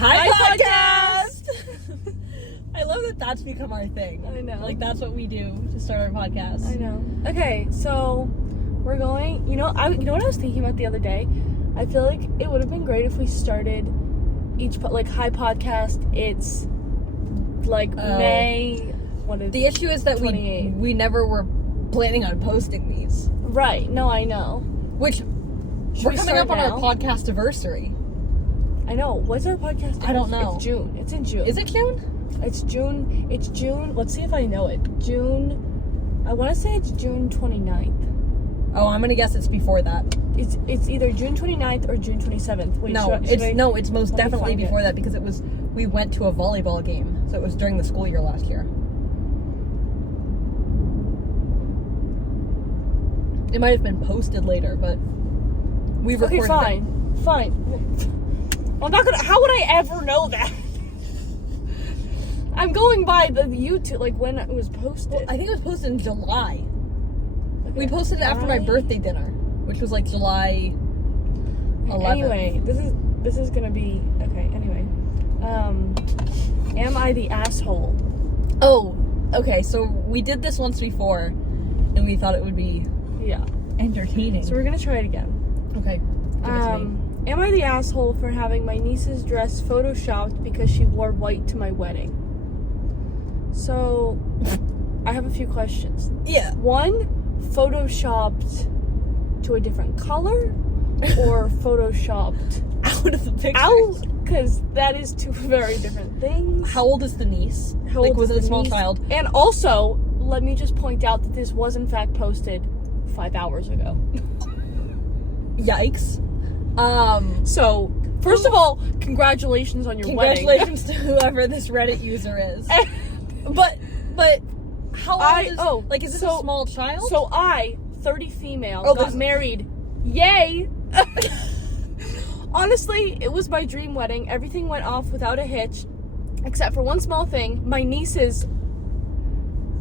Hi podcast! I love that that's become our thing. I know. Like, that's what we do to start our podcast. I know. Okay, so we're going, you know what I was thinking about the other day? I feel like it would have been great if we started Hi Podcast, it's like May, the issue is that we never were planning on posting these. Right, no, I know. Which, we're coming up on our podcast anniversary. I know. What's our podcast? I don't know. It's June. It's in June. Is it June? It's June. Let's see if I know it. I want to say it's June 29th. Oh, I'm going to guess it's before that. It's either June 29th or June 27th. Wait, it's most definitely before that because we went to a volleyball game. So it was during the school year last year. It might have been posted later, but we recorded it. Fine. I'm not gonna. How would I ever know that? I'm going by the YouTube, like when it was posted. Well, I think it was posted in July. Okay. We posted it after my birthday dinner, which was like July 11th. Anyway, this is gonna be okay. Anyway, am I the asshole? Oh, okay. So we did this once before, and we thought it would be entertaining. So we're gonna try it again. Okay. Give it to me. Am I the asshole for having my niece's dress photoshopped because she wore white to my wedding? So, I have a few questions. Yeah. One, photoshopped to a different color, or photoshopped out of the picture? Out, because that is two very different things. How old is the niece? Was it a small child? And also, let me just point out that this was in fact posted 5 hours ago. Yikes. So, first of all, congratulations on your wedding. Congratulations to whoever this Reddit user is. but how old is this a small child? So 30 female, got married. Yay! Honestly, it was my dream wedding. Everything went off without a hitch, except for one small thing. My niece's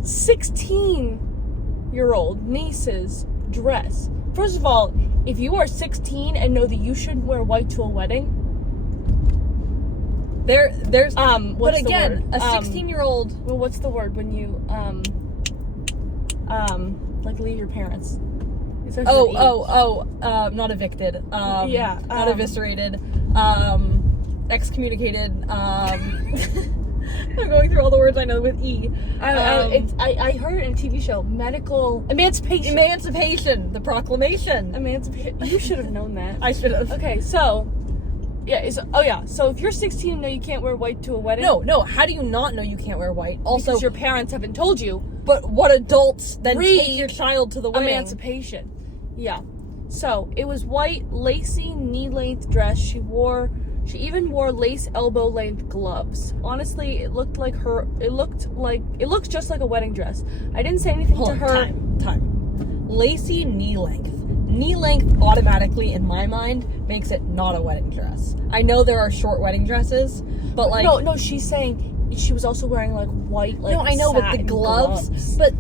16-year-old niece's dress. First of all, if you are 16 and know that you shouldn't wear white to a wedding, there's what's but again, the word? A 16-year-old. Well, what's the word when you like leave your parents? Not evicted. Not eviscerated. Excommunicated. I'm going through all the words I know with E. I heard it in a TV show. Medical emancipation. Emancipation. The proclamation. Emancipation. You should have known that. I should have. Okay, so so if you're 16 and know you can't wear white to a wedding. No. How do you not know you can't wear white? Also, because your parents haven't told you. But what adults then take your child to the wedding? Emancipation. Yeah. So it was white, lacy, knee-length dress. She even wore lace elbow-length gloves. Honestly, it looked just like a wedding dress. I didn't say anything to her. Time. Lacy knee-length. Knee-length automatically, in my mind, makes it not a wedding dress. I know there are short wedding dresses, but like... No, she's saying she was also wearing like white, like... No, I know, but the gloves. But,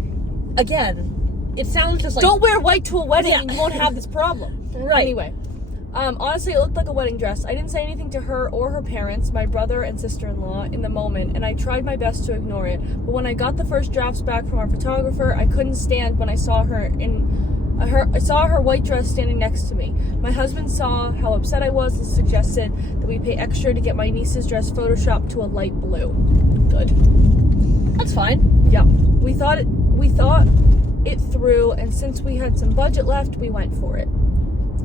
again, it sounds just like... Don't wear white to a wedding and you won't have this problem. Right. Anyway. Honestly, it looked like a wedding dress. I didn't say anything to her or her parents, my brother and sister-in-law, in the moment, and I tried my best to ignore it. But when I got the first drafts back from our photographer, I couldn't stand when I saw her I saw her white dress standing next to me. My husband saw how upset I was and suggested that we pay extra to get my niece's dress photoshopped to a light blue. Good. That's fine. Yeah. We thought it through, and since we had some budget left, we went for it.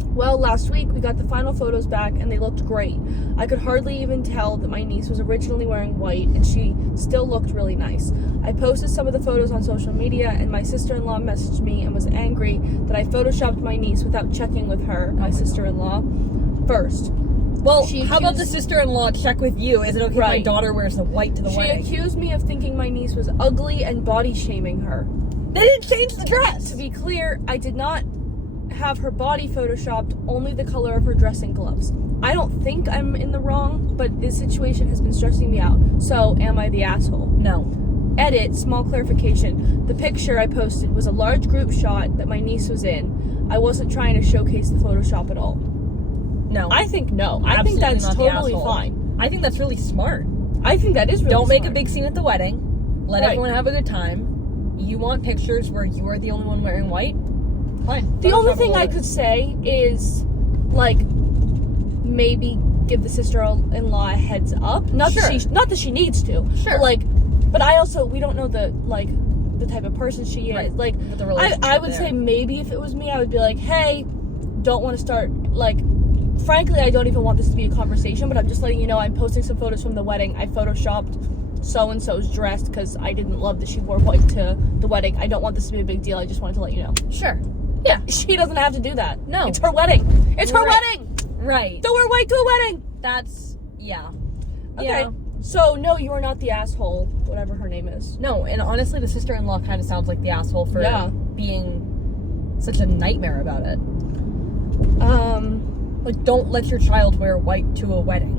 Well, last week, we got the final photos back, and they looked great. I could hardly even tell that my niece was originally wearing white, and she still looked really nice. I posted some of the photos on social media, and my sister-in-law messaged me and was angry that I photoshopped my niece without checking with her, my sister-in-law, first. Well, how about the sister-in-law check with you? Is it okay if my daughter wears the white to the wedding? She accused me of thinking my niece was ugly and body-shaming her. They didn't change the dress! To be clear, I did not have her body photoshopped, only the color of her dress and gloves. I don't think I'm in the wrong, but this situation has been stressing me out. So, am I the asshole? No. Edit, small clarification. The picture I posted was a large group shot that my niece was in. I wasn't trying to showcase the Photoshop at all. No. I think no. I think that's totally fine. I think that's really smart. I think that is really Don't make a smart. big scene at the wedding. Let Right. everyone have a good time. You want pictures where you are the only one wearing white? Fine. The only Photoshop thing a I little could say is, like, maybe give the sister-in-law a heads up. Not Sure. not that she needs to. Sure. But I also, we don't know the type of person she is. Right. Like, With the relationship I would there. say maybe if it was me, I would be like, hey, don't want to start, like, frankly, I don't even want this to be a conversation, but I'm just letting you know I'm posting some photos from the wedding. I photoshopped so-and-so's dress because I didn't love that she wore white to the wedding. I don't want this to be a big deal. I just wanted to let you know. Sure. Yeah. She doesn't have to do that. No. It's her wedding. It's her Right. wedding. Right. Don't wear white to a wedding. That's, yeah. Okay. Yeah. So, no, you are not the asshole, whatever her name is. No, and honestly, the sister-in-law kind of sounds like the asshole for Yeah. being such a nightmare about it. Um, Like, don't let your child wear white to a wedding.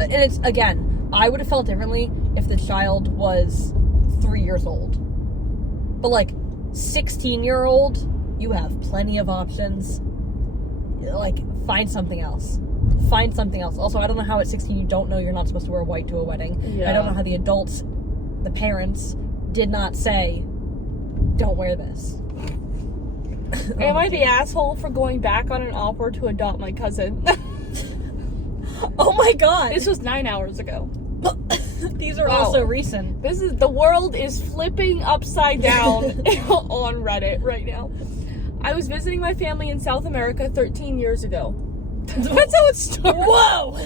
And it's, again, I would have felt differently if the child was 3 years old. But, like, 16-year-old, you have plenty of options. Like, find something else. Find something else. Also, I don't know how at 16 you don't know you're not supposed to wear white to a wedding. Yeah. I don't know how the adults, the parents, did not say, don't wear this. am I the asshole for going back on an offer to adopt my cousin? Oh my god! This was 9 hours ago. These are Wow. also recent. The world is flipping upside down on Reddit right now. I was visiting my family in South America 13 years ago. That's how it started. Whoa!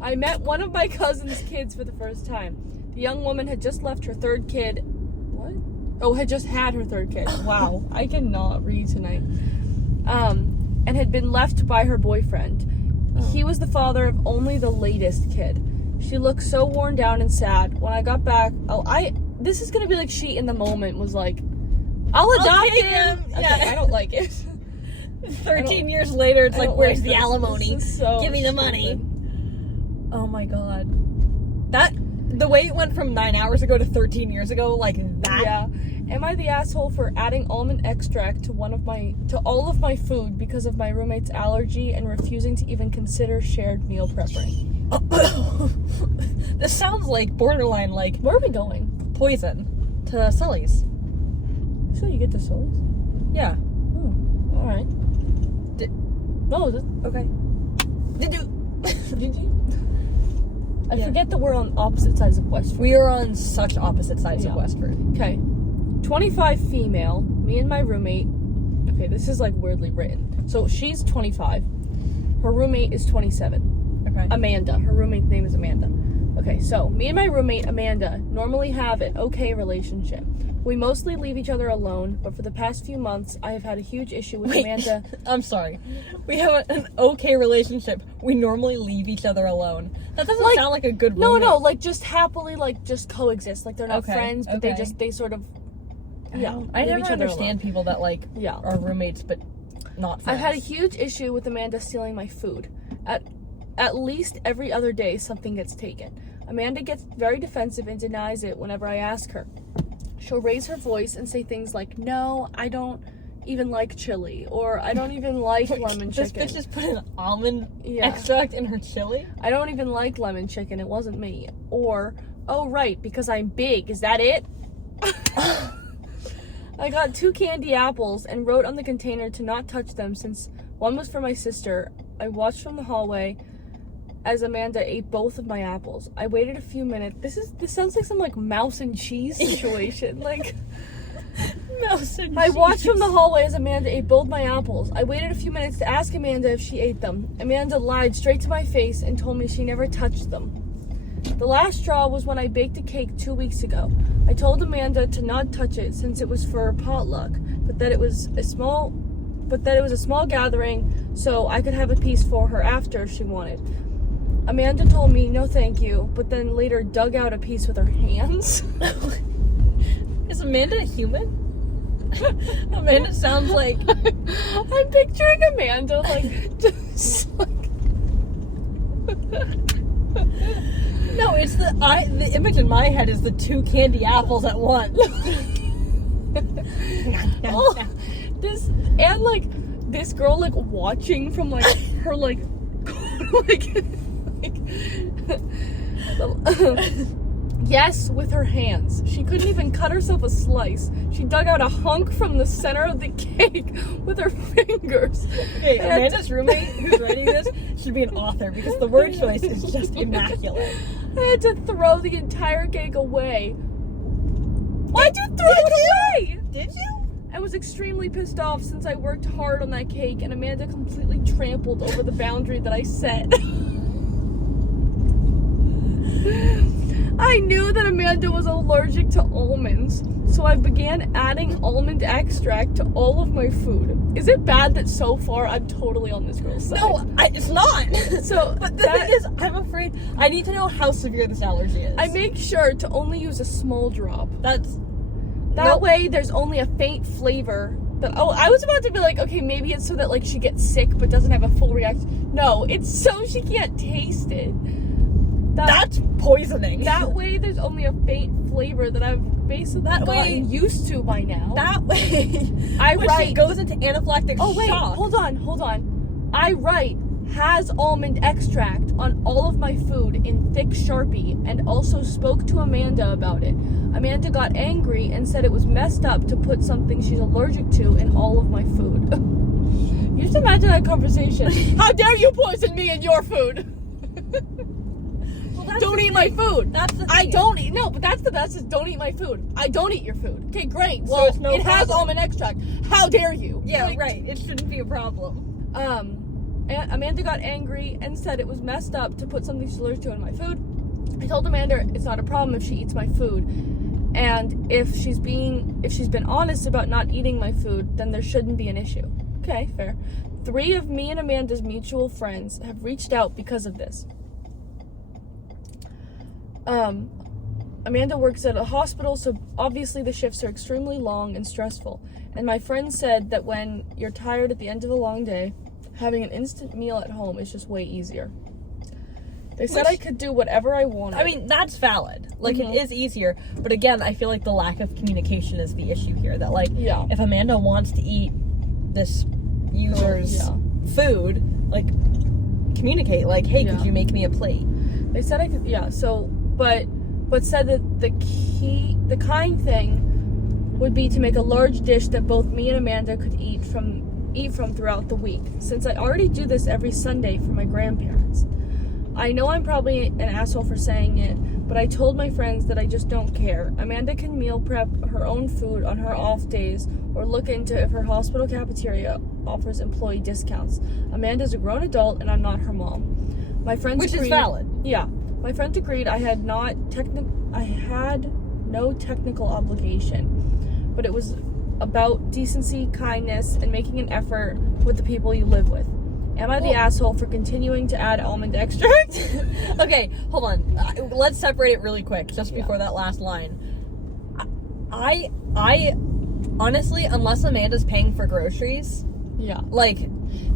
I met one of my cousin's kids for the first time. The young woman had just left her third kid. What? Oh, had just had her third kid. Wow, I cannot read tonight. And had been left by her boyfriend. Oh. He was the father of only the latest kid. She looked so worn down and sad. When I got back, this is gonna be like she in the moment was like, I'll adopt take him. him. Okay, Yeah. I don't like it. 13 years later, it's I like, don't where's like the this. alimony? This is so Give me the money. stupid. Oh my god. The way it went from 9 hours ago to 13 years ago, like that. Yeah. Am I the asshole for adding almond extract to all of my food because of my roommate's allergy and refusing to even consider shared meal prepping? This sounds like borderline like Where are we going? poison to Sully's. So you get the souls? Yeah. All right. No, okay. Did you? Did you? I Yeah. forget that we're on opposite sides of Westford. We are on such opposite sides Yeah. of Westford. Okay. 25 female, me and my roommate. Okay, this is like weirdly written. So she's 25. Her roommate is 27. Okay. Amanda. Her roommate's name is Amanda. Okay, so me and my roommate Amanda normally have an okay relationship. We mostly leave each other alone, but for the past few months, I have had a huge issue with Amanda. I'm sorry. We have an okay relationship. We normally leave each other alone. That doesn't sound like a good No, roommate. no, like just happily, like just coexist. Like they're not Okay, friends, but okay. they sort of, yeah. I leave never each other understand alone. people that like Yeah. are roommates but not friends. I've had a huge issue with Amanda stealing my food. At least every other day, something gets taken. Amanda gets very defensive and denies it whenever I ask her. She'll raise her voice and say things like, "No, I don't even like chili," or "I don't even like lemon This chicken." bitch just put an almond Yeah. extract in her chili. "I don't even like lemon chicken. It wasn't me." Or, "Oh, right, because I'm big. Is that it?" I got 2 candy apples and wrote on the container to not touch them since one was for my sister. I watched from the hallway as Amanda ate both of my apples. I waited a few minutes. This sounds like some like mouse and cheese situation. Like Mouse and I watched cheese. from the hallway as Amanda ate both my apples. I waited a few minutes to ask Amanda if she ate them. Amanda lied straight to my face and told me she never touched them. The last straw was when I baked a cake 2 weeks ago. I told Amanda to not touch it since it was for a potluck, but that it was a small gathering so I could have a piece for her after if she wanted. Amanda told me no thank you, but then later dug out a piece with her hands. Is Amanda a human? Amanda sounds like I'm picturing Amanda like just like no. It's the image in my head is the 2 candy apples at once. oh, this and like this girl like watching from like her like like Yes, with her hands. She couldn't even cut herself a slice. She dug out a hunk from the center of the cake with her fingers. Okay, Amanda's roommate, who's writing this, should be an author because the word choice is just immaculate. I had to throw the entire cake away. Why'd you throw it away? Did you? I was extremely pissed off since I worked hard on that cake and Amanda completely trampled over the boundary that I set. I knew that Amanda was allergic to almonds, so I began adding almond extract to all of my food. Is it bad that so far I'm totally on this girl's side? No, it's not. So, but the thing is, I'm afraid I need to know how severe this allergy is. I make sure to only use a small drop. That way there's only a faint flavor. I was about to be like, okay, maybe it's so that like she gets sick but doesn't have a full reaction. No, it's so she can't taste it. That's poisoning. That way there's only a faint flavor that I've basically gotten used to by now. That way she goes into anaphylactic shock. Hold on. I write has almond extract on all of my food in thick Sharpie and also spoke to Amanda about it. Amanda got angry and said it was messed up to put something she's allergic to in all of my food. You just imagine that conversation. How dare you poison me in your food? Don't eat my food. That's the thing. I don't eat. No, but that's the best is don't eat my food. I don't eat your food. Okay, great. Well, so it has almond extract. How dare you? Yeah, right. It shouldn't be a problem. Amanda got angry and said it was messed up to put something she's allergic to in my food. I told Amanda it's not a problem if she eats my food. And if she's been honest about not eating my food, then there shouldn't be an issue. Okay, fair. 3 of me and Amanda's mutual friends have reached out because of this. Amanda works at a hospital, so obviously the shifts are extremely long and stressful. And my friend said that when you're tired at the end of a long day, having an instant meal at home is just way easier. They said I could do whatever I wanted. I mean, that's valid. Like, it is easier. But again, I feel like the lack of communication is the issue here. That, like, if Amanda wants to eat this user's food, like, communicate. Like, hey, could you make me a plate? They said I could, but said that the kind thing would be to make a large dish that both me and Amanda could eat from throughout the week, since I already do this every Sunday for my grandparents. I know I'm probably an asshole for saying it, but I told my friends that I just don't care. Amanda can meal prep her own food on her off days or look into if her hospital cafeteria offers employee discounts. Amanda's a grown adult and I'm not her mom. My friends Which agreed, is valid. Yeah. My friends agreed I had no technical obligation, but it was about decency, kindness, and making an effort with the people you live with. Am I the asshole for continuing to add almond extract? Okay, hold on. Let's separate it really quick, just before that last line. I honestly, unless Amanda's paying for groceries, like,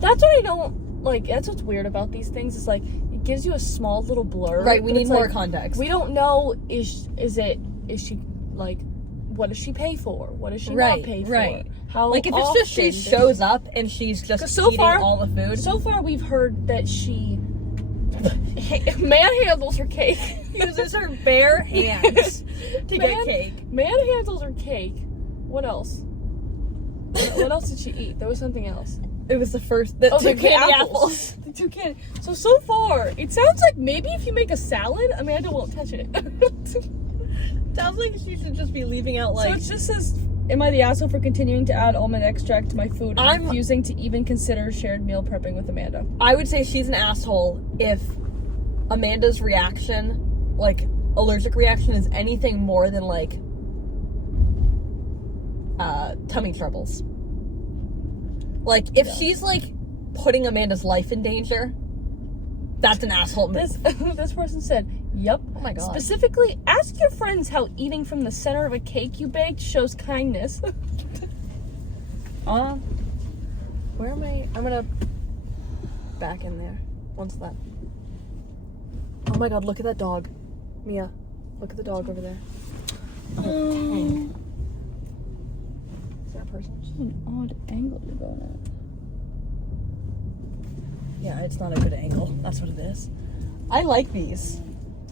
that's what I don't like. That's what's weird about these things. It's like it gives you a small little blur. Right. We need more context. We don't know. Is she like? What does she pay for? What does she not pay for? Right. How like if it's just she shows up and she's just eating all the food. So far, we've heard that she manhandles her cake. Uses her bare hands to get cake. Manhandles her cake. What else? What else did she eat? There was something else. It was the two candy apples. The 2 candy. So far, it sounds like maybe if you make a salad, Amanda won't touch it. Sounds like she should just be leaving out like. So it just says, am I the asshole for continuing to add almond extract to my food and refusing to even consider shared meal prepping with Amanda? I would say she's an asshole if Amanda's reaction, like allergic reaction, is anything more than like tummy troubles. Like if she's like putting Amanda's life in danger, that's an asshole move. This person said, yep. Oh my god. Specifically, ask your friends how eating from the center of a cake you baked shows kindness. Where am I? I'm gonna back in there. Once that. Oh my god, look at that dog. Mia, look at the dog over there. Is that a person? It's an odd angle you're going at. Yeah, it's not a good angle. That's what it is. I like these.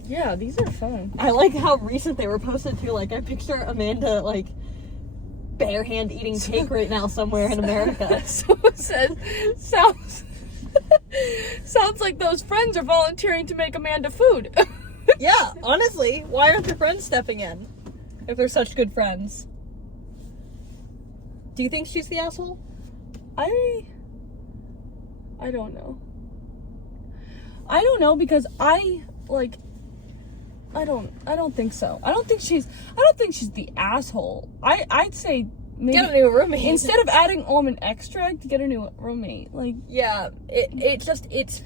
Yeah, these are fun. I like how recent they were posted too. Like, I picture Amanda, like, bare hand eating cake right now somewhere in America. Someone says, sounds like those friends are volunteering to make Amanda food. Yeah, honestly, why aren't their friends stepping in? If they're such good friends. Do you think she's the asshole? I don't know. I don't know because I don't think so. I don't think she's the asshole. I'd say maybe Get a new roommate. instead of adding almond extract, get a new roommate. Like, yeah, it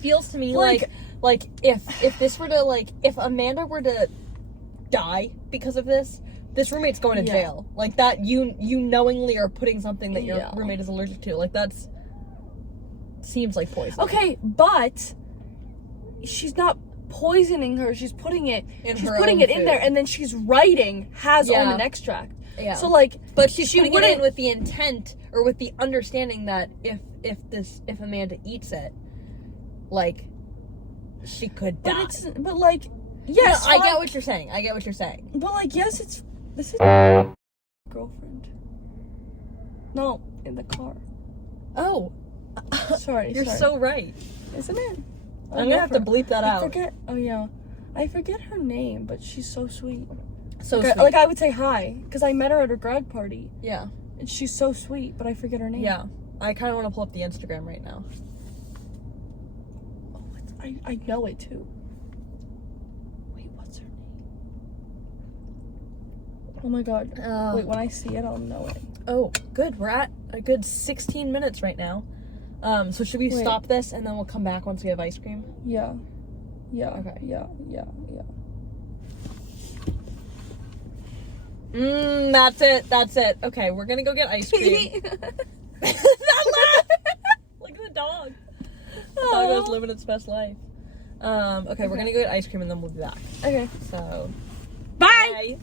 feels to me like if this were to, like, if Amanda were to die because of this roommate's going to jail. Like, that you knowingly are putting something that your roommate is allergic to. Like, that's seems like poison. okay, but she's not poisoning her. She's putting it in there, and then she's writing has almond extract. Yeah. So, like, but she putting it in with the intent or with the understanding that if Amanda eats it, like, she could die. But like, yes, no, I get what you're saying. But like, yes, this is girlfriend. No, in the car. Oh, sorry. You're so right, isn't it? I'm gonna have to bleep that out. I forget her name, but she's so sweet. So like, sweet. Like, I would say hi because I met her at her grad party. Yeah. And she's so sweet, but I forget her name. Yeah. I kind of want to pull up the Instagram right now. Oh, I know it too. Wait, what's her name? Oh my god. Wait, when I see it, I'll know it. Oh, good. We're at a good 16 minutes right now. So should we stop this and then we'll come back once we have ice cream? Yeah. Yeah. Okay. Yeah. That's it. Okay, we're gonna go get ice cream. That laugh! Look at the dog. The dog is living its best life. Okay, we're gonna go get ice cream and then we'll be back. Okay. So, bye!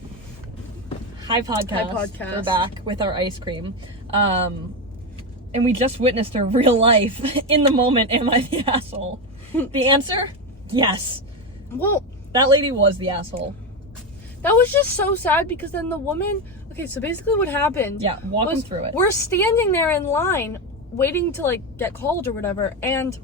Hi, podcast. Hi, podcast. We're back with our ice cream. And we just witnessed a real life, in the moment, am I the asshole? The answer? Yes. Well, that lady was the asshole. That was just so sad because then the woman... Okay, so basically what happened... Yeah, walk them through it. We're standing there in line, waiting to, like, get called or whatever, and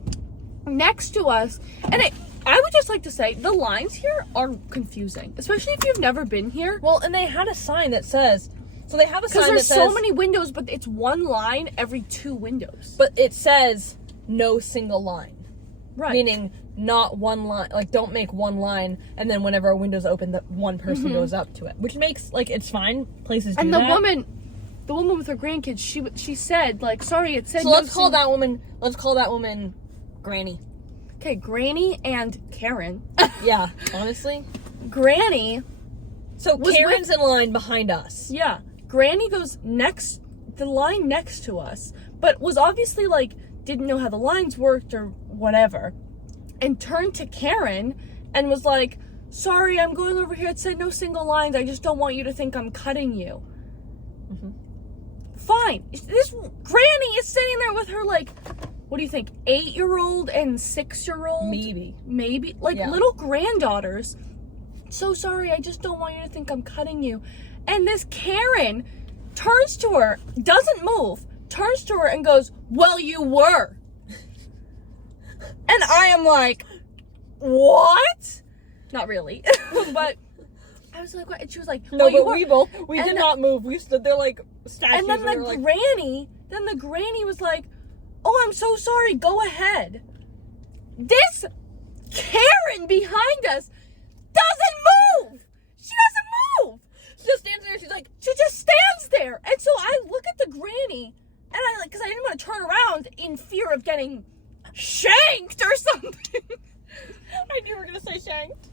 next to us... And I would just like to say, the lines here are confusing, especially if you've never been here. Well, and they had a sign that says... So they have a sign that says... Because there's so many windows, but it's one line every 2 windows. But it says, no single line. Right. Meaning, not one line, like, don't make one line, and then whenever a window's open, that one person goes up to it. Which makes, like, it's fine. Places do that. And the woman with her grandkids, she said, like, sorry, it said... So let's call that woman Granny. Okay, Granny and Karen. Yeah, honestly. Granny... So Karen's in line behind us. Yeah. Granny goes the line next to us, but was obviously, like, didn't know how the lines worked or whatever, and turned to Karen and was like, sorry, I'm going over here. It said no single lines. I just don't want you to think I'm cutting you. Mm-hmm. Fine. This Granny is sitting there with her, like, what do you think, 8-year-old and 6-year-old? Maybe. Like, little granddaughters. So sorry, I just don't want you to think I'm cutting you. And this Karen turns to her, doesn't move, turns to her and goes, well, you were. And I am like, what? Not really. But I was like, what? And she was like, no, but we did not move. We stood there like statues. And then the granny was like, oh, I'm so sorry, go ahead. This Karen behind us doesn't move. She doesn't move. She just stands there. She just stands there. And so I look at the granny, and I because I didn't want to turn around in fear of getting shanked or something. I knew you were gonna say shanked.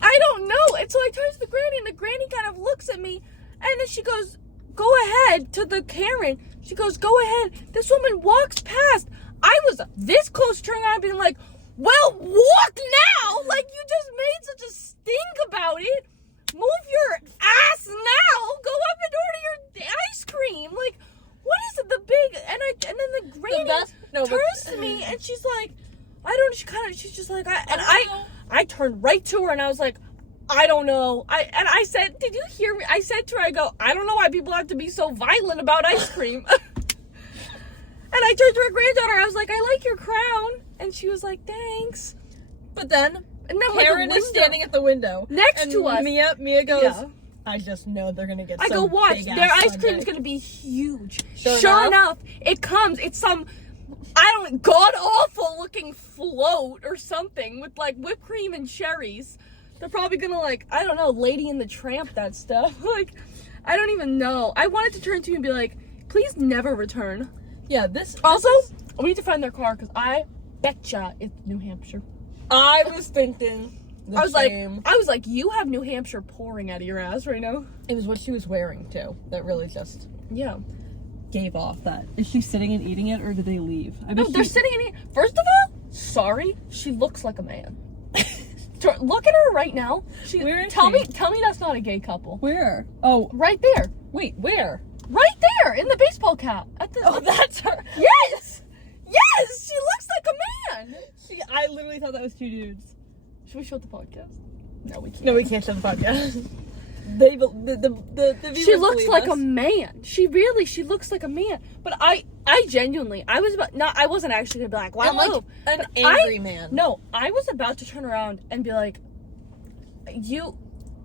I don't know. And so I turn to the granny, and the granny kind of looks at me, and then she goes, go ahead, to the Karen. She goes, go ahead. This woman walks past. I was this close to turning around and being like, well, walk now. Like, you just made such a stink about it. Move your ass now. Go up and order your ice cream. Like, what is it? The big, and then the granny turns to me and she's like, I don't, she's just like, I turned turned right to her and I was like, I don't know. I said, did you hear me? I said to her, I go, I don't know why people have to be so violent about ice cream. And I turned to her granddaughter. I was like, I like your crown. And she was like, thanks. But then And then Karen is standing at the window next and to us. Mia goes, Yeah. I just know they're gonna get I some go, watch, big-ass their ice sundae." cream's gonna be huge. Sure enough, it comes. It's some, god awful looking float or something with like whipped cream and cherries. They're probably gonna like, I don't know, Lady and the Tramp that stuff. Like, I don't even know. I wanted to turn to you and be like, please never return. Yeah, this Also, we need to find their car because I betcha it's New Hampshire. I was thinking the I was same. like, you have New Hampshire pouring out of your ass right now. It was what she was wearing too that really just Yeah. gave off that. Is she sitting and eating it, or did they leave? I No, bet they're sitting in it. First of all, sorry, she looks like a man. Look at her right now. Where is tell she? me that's not a gay couple. Where? Oh, Right there. wait, where? Right there in the baseball cap. Oh, that's her. Yes! Yes! She looks like a man! I literally thought that was two dudes. Should we show the podcast? No, we can't. No, we can't show the podcast. the She viewers looks believe like us. a man. She looks like a man. But I genuinely, I wasn't actually gonna be like, wow, And, like, move. an But angry man. No, I was about to turn around and be like, you,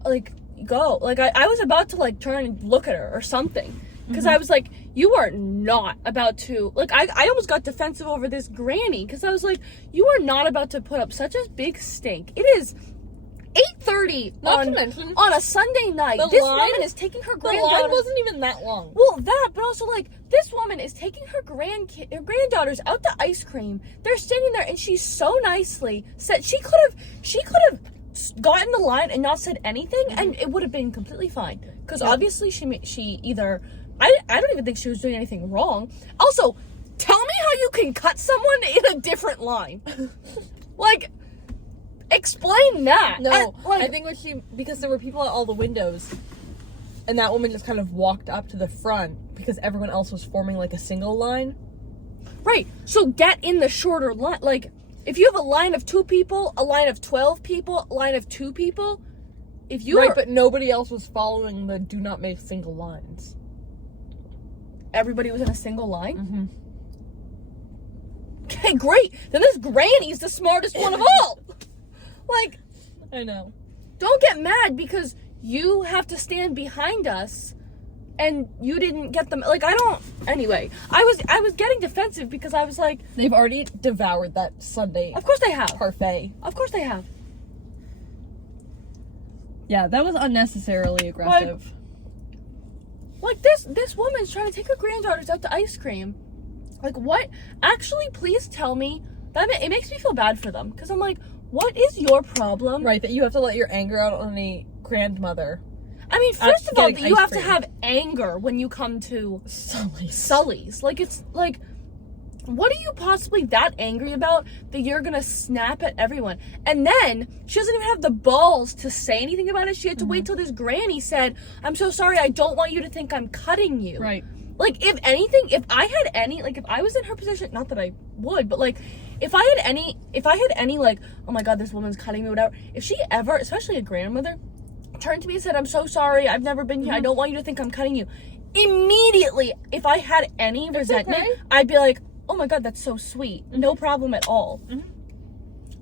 like, go. Like, I was about to, like, turn and look at her or something. Because I was like, you are not about to, like, I almost got defensive over this granny. Because I was like, you are not about to put up such a big stink. It is 8:30 Not to mention, on a Sunday night. the This line- woman is taking her the granddaughter. line wasn't even that long. Well, that, but also, like, this woman is taking her granddaughters out to ice cream. They're standing there, and she so nicely said she could have gotten the line and not said anything, and it would have been completely fine. Because obviously, she either I don't even think she was doing anything wrong. Also, tell me how you can cut someone in a different line. Like, explain that. No, And, like, I think because there were people at all the windows, and that woman just kind of walked up to the front because everyone else was forming like a single line. right. So get in the shorter line. Like, if you have a line of 2 people, a line of 12 people, a line of 2 people, if you Right, are, but nobody else was following the do not make single lines. everybody was in a single line. Mm-hmm. Okay, great. Then this granny's the smartest one of all. Like, I know. don't get mad because you have to stand behind us and you didn't get them. Like, anyway, I was getting defensive because I was like, They've already devoured that Sunday of course they have. parfait. Of course they have. Yeah, that was unnecessarily aggressive. Like, this woman's trying to take her granddaughters out to ice cream. Like, what? Actually, please tell me. It makes me feel bad for them. Because I'm like, what is your problem? Right, that you have to let your anger out on a grandmother. I mean, first of all, getting that you ice have cream. to have anger when you come to Sully. Sully's. Like, it's like, what are you possibly that angry about that you're gonna snap at everyone? And then she doesn't even have the balls to say anything about it. She had to wait till this granny said, I'm so sorry, I don't want you to think I'm cutting you. Right. Like, if anything, if I was in her position, not that I would, but like, if I had any, like, oh my god, this woman's cutting me, whatever, if she ever, especially a grandmother, turned to me and said, I'm so sorry, I've never been here, I don't want you to think I'm cutting you. Immediately, if I had any resentment, okay. I'd be like, oh my god, that's so sweet. No problem at all.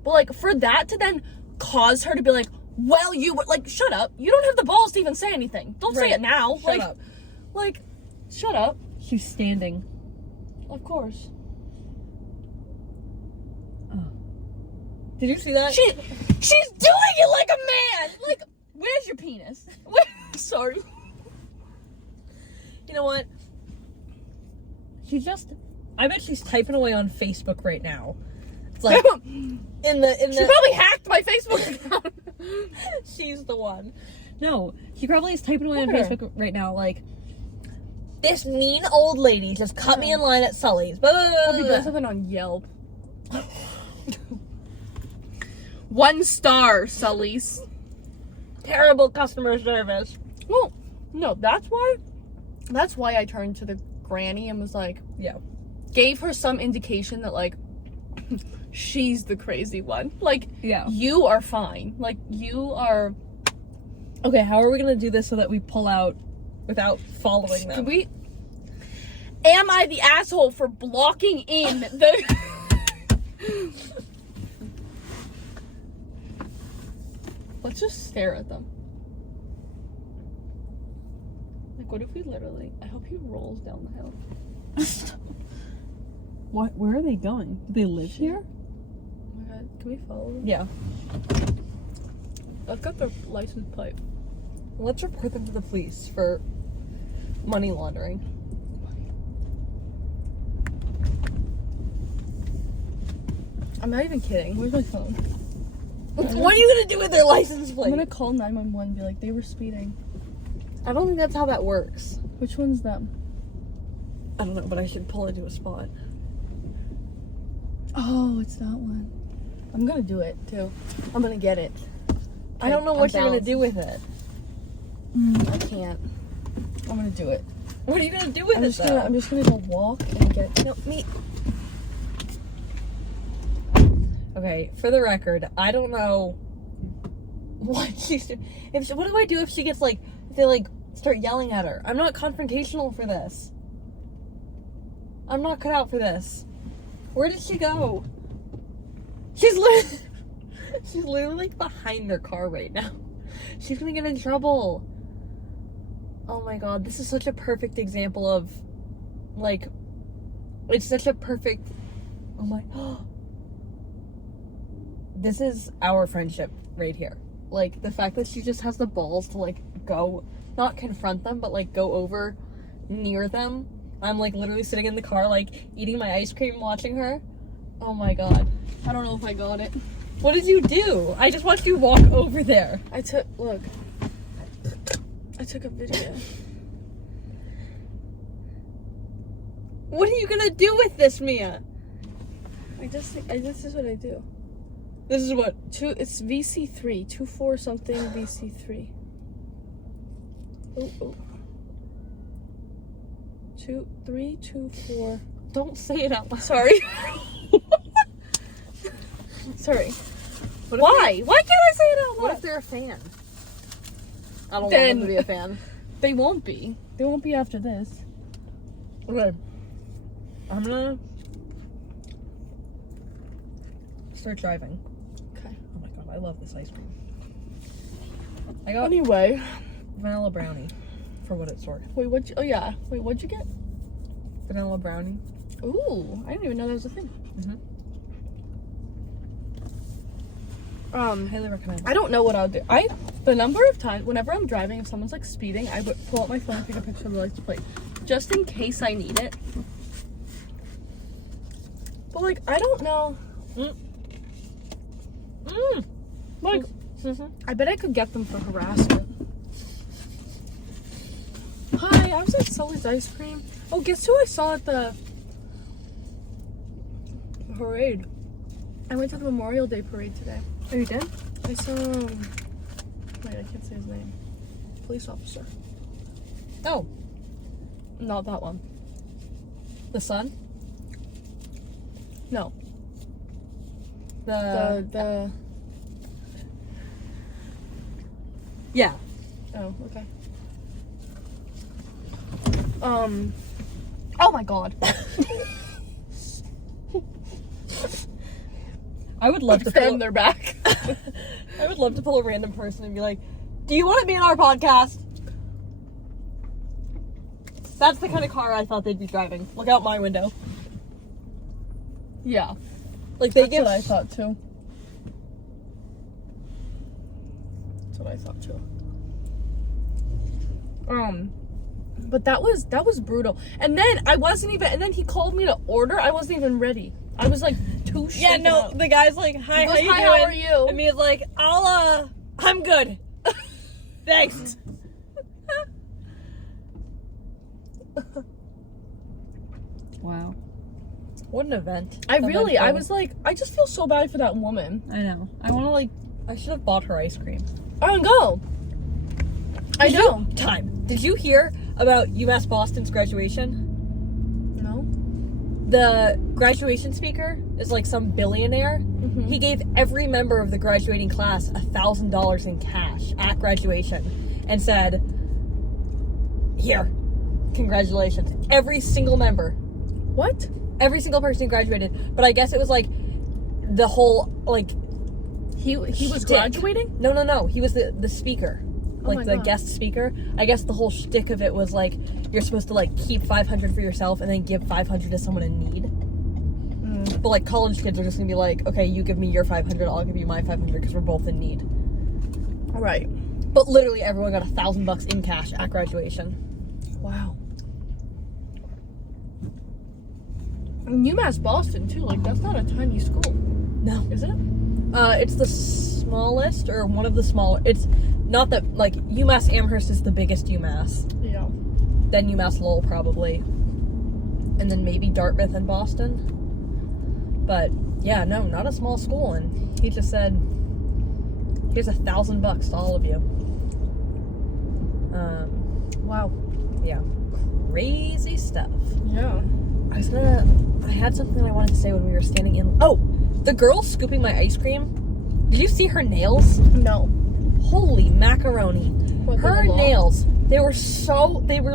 But like, for that to then cause her to be like, well, you were, like, shut up. You don't have the balls to even say anything. Don't say Right. it now. Shut up. Like, shut up. She's standing. Of course. Did you see that? She's doing it like a man. Like, where's your penis? Sorry. You know what? I bet she's typing away on Facebook right now. It's like She in the probably hacked my Facebook account. she's the one. No, she probably is typing away on Look at her. Facebook right now, like, this mean old lady just cut me in line at Sully's. Blah, blah, blah, Probably blah, does blah. something on Yelp. 1 star, Sully's. Terrible customer service. Well, no, that's why I turned to the granny and was like, Yeah. gave her some indication that, like, she's the crazy one. Like, Yeah. you are fine. Like, you are... Okay, how are we gonna do this so that we pull out without following them? Am I the asshole for blocking in the... Let's just stare at them. Like, what if we literally... I hope he rolls down the hill. What? Where are they going? Do they live here? Oh my god, can we follow them? Yeah. I've got their license plate. Let's report them to the police for money laundering. I'm not even kidding. Where's my phone? What are you gonna do with their license I'm plate? gonna call 911 and be like, they were speeding. I don't think that's how that works. Which one's them? I don't know, but I should pull into a spot. Oh, it's that one. I'm gonna do it too. I'm gonna get it. I don't know what you're gonna do with it. I can't. I'm gonna do it. What are you gonna do with it though? I'm just gonna go walk and get. No, me. Okay, for the record, I don't know what she's doing. What do I do if she gets like, if they like start yelling at her? I'm not confrontational for this. I'm not cut out for this. Where did she go? She's literally like behind their car right now. She's gonna get in trouble. Oh my god, this is such a perfect example of, like, it's such a perfect, oh my, this is our friendship right here. Like, the fact that she just has the balls to, like, go, not confront them, but, like, go over near them. I'm, like, literally sitting in the car, like, eating my ice cream, watching her. Oh my god. I don't know if I got it. What did you do? I just watched you walk over there. I took a video. What are you gonna do with this, Mia? This is what I do. This is what? It's VC3, 24 something VC3. Oh. 2, 3, 2, 4. Don't say it out loud. Sorry. Sorry. Why? Why can't I say it out loud? What if they're a fan? I don't want Then- them to be a fan. They won't be. They won't be after this. Okay. I'm gonna start driving. Okay. Oh my god, I love this ice cream. I got Anyway. vanilla brownie for what it's worth. What'd you get? Vanilla brownie. Ooh, I didn't even know that was a thing. Highly recommend. I don't know what I'll do. The number of times, whenever I'm driving, if someone's like speeding, I would pull out my phone and take a picture of the license plate, just in case I need it. But like, I don't know. Like, I bet I could get them for harassment. Hi, I was at Sully's Ice Cream. Oh, guess who I saw at the parade? I went to the Memorial Day parade today. Oh, you did? I saw, wait, I can't say his name. Police officer. Oh, Not that one. the sun? No. The yeah. Oh, okay. Oh my god. I would love to Pretend they're back. I would love to pull a random person and be like, "Do you want to be in our podcast?" That's the kind of car I thought they'd be driving. Look out my window. Yeah. Like they That's give. what I thought too. That's what I thought too. But that was brutal. And then and then he called me to order. I wasn't even ready. I was like too shaken Yeah, no. up. The guy's like, "Hi, He how goes, you "Hi, doing?" how are you? And Mia's like, I'm good. Thanks." Wow. What an event. I was like, I just feel so bad for that woman. I know. I should have bought her ice cream. I don't go. I know. Did you hear about UMass Boston's graduation? No. the graduation speaker is like some billionaire. Mm-hmm. He gave every member of the graduating class $1,000 in cash at graduation and said, "Here, congratulations." Every single member. What? Every single person who graduated. But I guess it was like the whole, like, He was shtick. graduating? No. He was the speaker. Like, my the God. guest speaker. I guess the whole shtick of it was, like, you're supposed to, like, keep $500 for yourself and then give $500 to someone in need. But, like, college kids are just gonna be like, okay, you give me your $500, I'll give you my $500 because we're both in need. Right. But literally everyone got $1,000 in cash at graduation. Wow. And UMass Boston too. Like that's not a tiny school, No. is it? It's the smallest, or one of the smaller. It's not that, like, UMass Amherst is the biggest UMass. Yeah. Then UMass Lowell, probably. And then maybe Dartmouth and Boston. But, yeah, no, not a small school. And he just said, here's $1,000 to all of you. Wow. Yeah. Crazy stuff. Yeah. I had something I wanted to say when we were standing in. Oh! The girl scooping my ice cream. Did you see her nails? No. Holy macaroni. What, they Her were long? nails, they were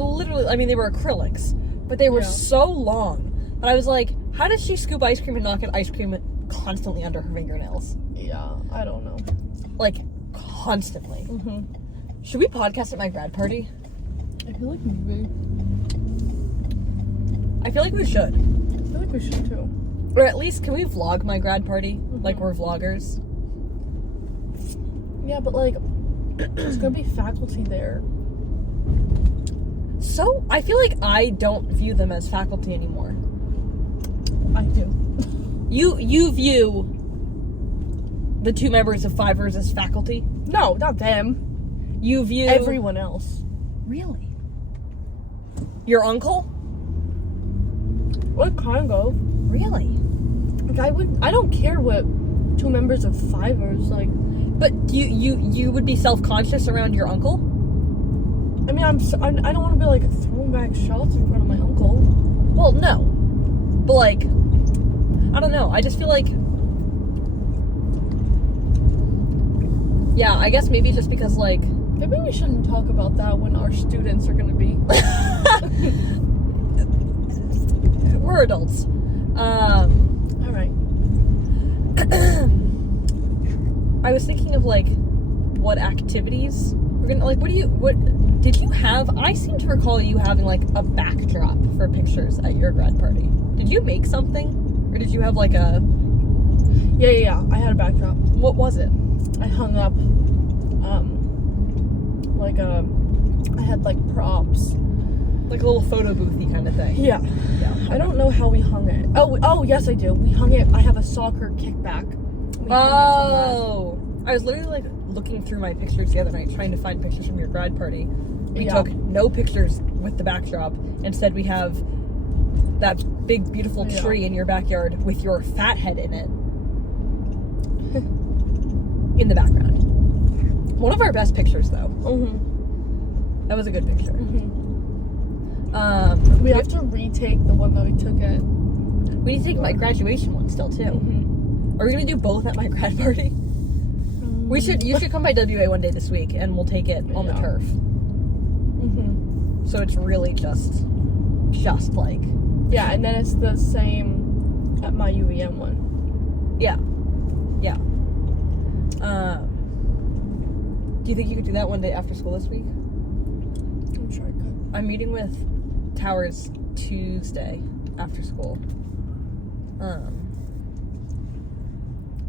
literally, I mean, they were acrylics, but they were Yeah. so long. And I was like, how does she scoop ice cream and not get ice cream constantly under her fingernails? Yeah. I don't know. Like, constantly. Mm-hmm. Should we podcast at my grad party? I feel like maybe. I feel like we should. I feel like we should too. Or at least, can we vlog my grad party? Like, we're vloggers. Yeah, but like, there's gonna be faculty there. So, I feel like I don't view them as faculty anymore. I do. You view the two members of Fivers as faculty? No, not them. You view... Everyone else. Really? Your uncle? What kind of? Really? Like I don't care what two members of Fivers like. But you would be self-conscious around your uncle? I mean, I don't want to be like throwing back shots in front of my uncle. Well, no. But like, I don't know. I just feel like, yeah, I guess maybe just because like, Maybe we shouldn't talk about that when our students are gonna be. we're adults. All right. I was thinking of like, what activities we're gonna like. What did you have? I seem to recall you having like a backdrop for pictures at your grad party. Did you make something, or did you have like a? Yeah. I had a backdrop. What was it? I hung up, I had like props. Like a little photo boothy kind of thing. Yeah. Yeah. I don't know how we hung it. Oh, yes, I do. We hung it. I have a soccer kickback. We hung it Oh, I was literally like looking through my pictures the other night, trying to find pictures from your grad party. We Yeah. took no pictures with the backdrop. Instead, we have that big, beautiful Yeah. tree in your backyard with your fat head in it in the background. One of our best pictures, though. Mm-hmm. That was a good picture. We have to retake the one that we took at. We need to take my graduation one still too. Mm-hmm. Are we gonna do both at my grad party? You should come by WA one day this week, and we'll take it on the Yeah. turf. Mm-hmm. So it's really just like, Yeah, and then it's the same at my UVM one. yeah. Do you think you could do that one day after school this week? I'm sure I could. I'm meeting with Towers Tuesday after school.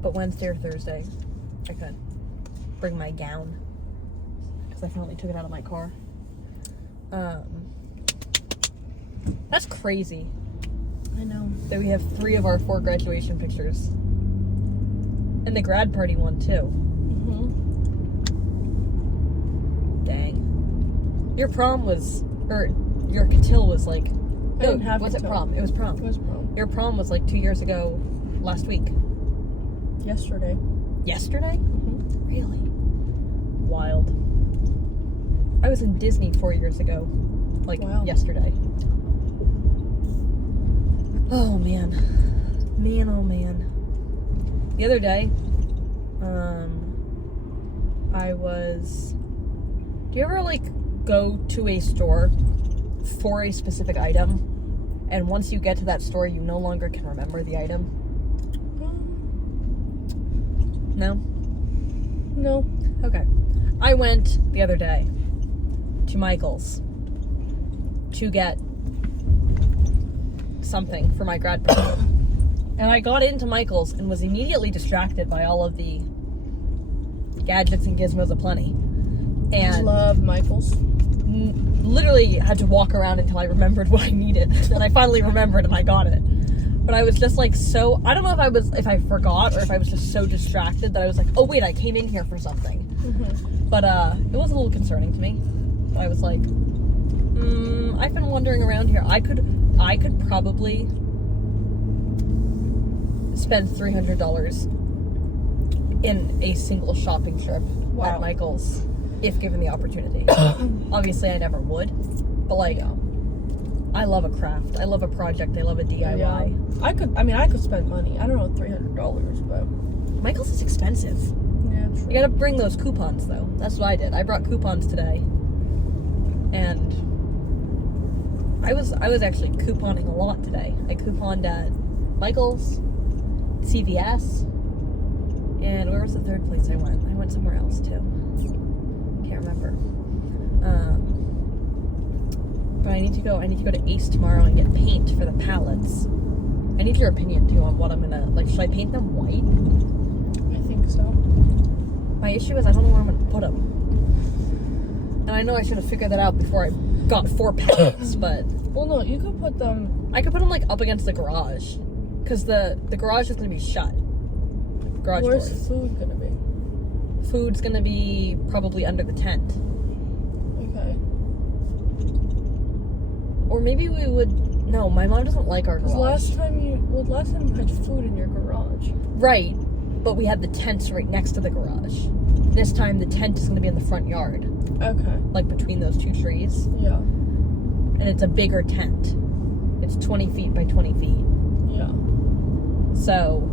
But Wednesday or Thursday, I could bring my gown because I finally took it out of my car. That's crazy I know. that we have 3 of our 4 graduation pictures, and the grad party one too. Mm-hmm. Dang. Your prom was, or your cotillo was like. I didn't have Was it cotillo. prom? It was prom. It was prom. Your prom was like 2 years ago, last week. Yesterday. Yesterday? Mm-hmm. Really? Wild. I was in Disney 4 years ago, like Wow. yesterday. Oh, man. Man, oh, man. The other day, I was... Do you ever, like, go to a store for a specific item, and once you get to that store, you no longer can remember the item? No? No. Okay. I went the other day to Michael's to get something for my grad project. And I got into Michael's and was immediately distracted by all of the gadgets and gizmos aplenty. And Love Michael's. literally had to walk around until I remembered what I needed. Then I finally remembered and I got it. But I was just like so, I don't know if I forgot or if I was just so distracted that I was like, oh wait, I came in here for something. Mm-hmm. But it was a little concerning to me. I was like, I've been wandering around here. I could probably spend $300 in a single shopping trip at Michael's if given the opportunity. Obviously, I never would, but like, I love a craft. I love a project. I love a DIY. Yeah. I could spend money. I don't know, $300, but Michael's is expensive. yeah, true. You gotta bring those coupons though. That's what I did. I brought coupons today, and I was actually couponing a lot today. I couponed at Michael's, CVS, and where was the third place I went? I went somewhere else too. Can't remember. But I need to go to Ace tomorrow and get paint for the pallets. I need your opinion too on what I'm gonna, like, should I paint them white? I think so. My issue is I don't know where I'm gonna put them. And I know I should have figured that out before I got 4 pallets, but... Well, no, you could put them... I could put them, like, up against the garage. Because the garage is gonna be shut. Garage Where's doors. food gonna be? Food's gonna be probably under the tent. Okay. Or maybe we would... No, my mom doesn't like our garage. Last time you had food in your garage. Right, but we had the tents right next to the garage. This time the tent is gonna be in the front yard. Okay. Like between those 2 trees. Yeah. And it's a bigger tent. It's 20 feet by 20 feet. Yeah. So,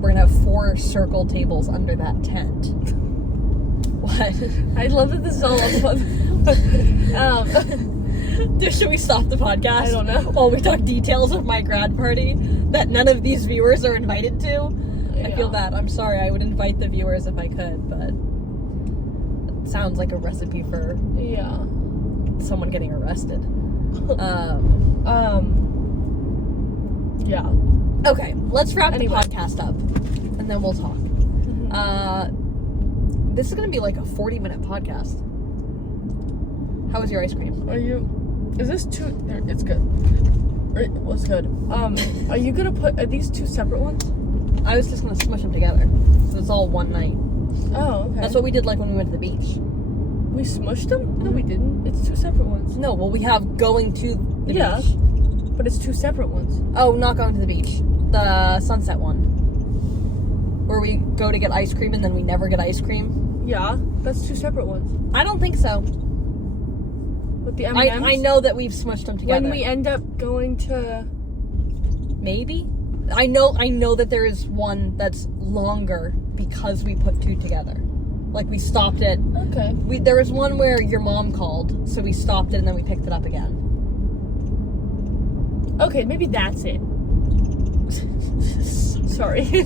we're gonna have 4 circle tables under that tent. What? I love that this is all fun. Should we stop the podcast? I don't know. While we talk details of my grad party that none of these viewers are invited to? Yeah. I feel bad. I'm sorry. I would invite the viewers if I could, but it sounds like a recipe for someone getting arrested. Yeah. Okay, let's wrap Anyway. the podcast up, and then we'll talk. Mm-hmm. This is gonna be like a 40-minute podcast. How was your ice cream? Is this two? It's good. It was good. Are you gonna are these 2 separate ones? I was just gonna smush them together, so it's all one night. Oh, okay. That's what we did, like when we went to the beach. We smushed them? No, we didn't. It's 2 separate ones. No, well, we have going to the beach. But it's 2 separate ones. Oh, not going to the beach. The Sunset one, where we go to get ice cream and then we never get ice cream. Yeah, that's 2 separate ones. I don't think so. With the M&Ms? I know that we've smushed them together. When we end up going to... Maybe. I know that there is one that's longer because we put 2 together. Like we stopped it. Okay. There was one where your mom called, so we stopped it and then we picked it up again. Okay, maybe that's it. Sorry. I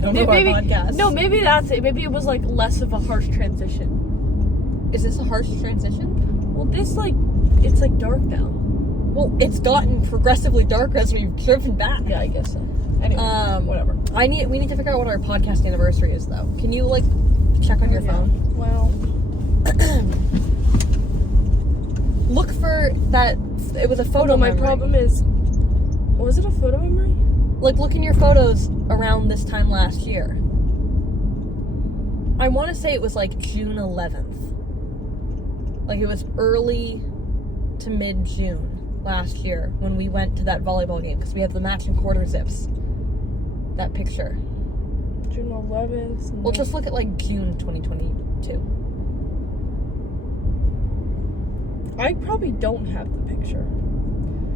don't know our podcast. No, maybe that's it. Maybe it was like less of a harsh transition. Is this a harsh transition? Well, this it's like dark now. Well, it's gotten progressively darker as we've driven back. Yeah, I guess so. Anyway, whatever. We need to figure out what our podcast anniversary is, though. Can you check on your phone? Well, look for that. It was a photo. my memory. problem is, was it a photo memory? Look in your photos around this time last year. I want to say it was June 11th. It was early to mid-June last year when we went to that volleyball game because we had the matching quarter zips. That picture. June 11th. We'll just look at June 2022. I probably don't have the picture.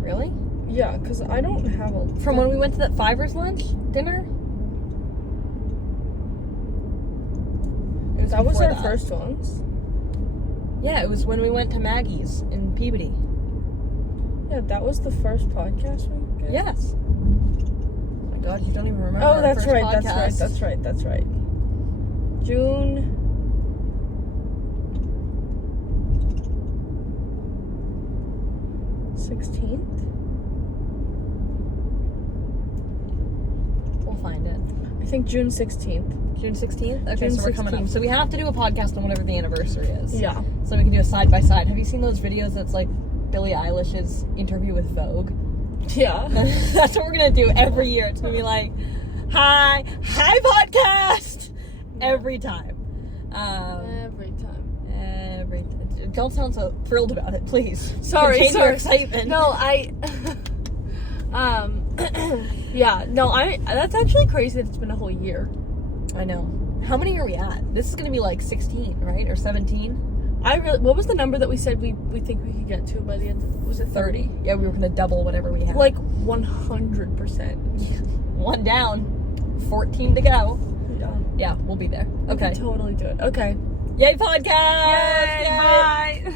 Really? Yeah, because I don't have a... From when we went to that Fivers lunch dinner? It was That was before our first ones. Yeah, it was when we went to Maggie's in Peabody. Yeah, that was the first podcast we did. Yes. Oh my god, you don't even remember Oh, our that's first right, podcast. that's right. June... $16th? We'll find it. I think June 16th. June 16th? Okay, June so we're coming up. 16th. So we have to do a podcast on whatever the anniversary is. Yeah. So we can do a side by side. Have you seen those videos that's like Billie Eilish's interview with Vogue? Yeah. That's what we're gonna do every year. It's gonna be like, hi podcast! Every time. Every time. Don't sound so thrilled about it, please. Sorry, Contain sorry. your excitement. No, yeah, no, that's actually crazy that it's been a whole year. I know. How many are we at? This is gonna be like 16, right? Or 17? What was the number that we said we think we could get to by the end? Was it 30? Yeah, we were gonna double whatever we had. Like 100%. One down, 14 to go. Yeah. Yeah, we'll be there. We Okay. could totally do it. Okay. Yay, podcast! Yay, bye.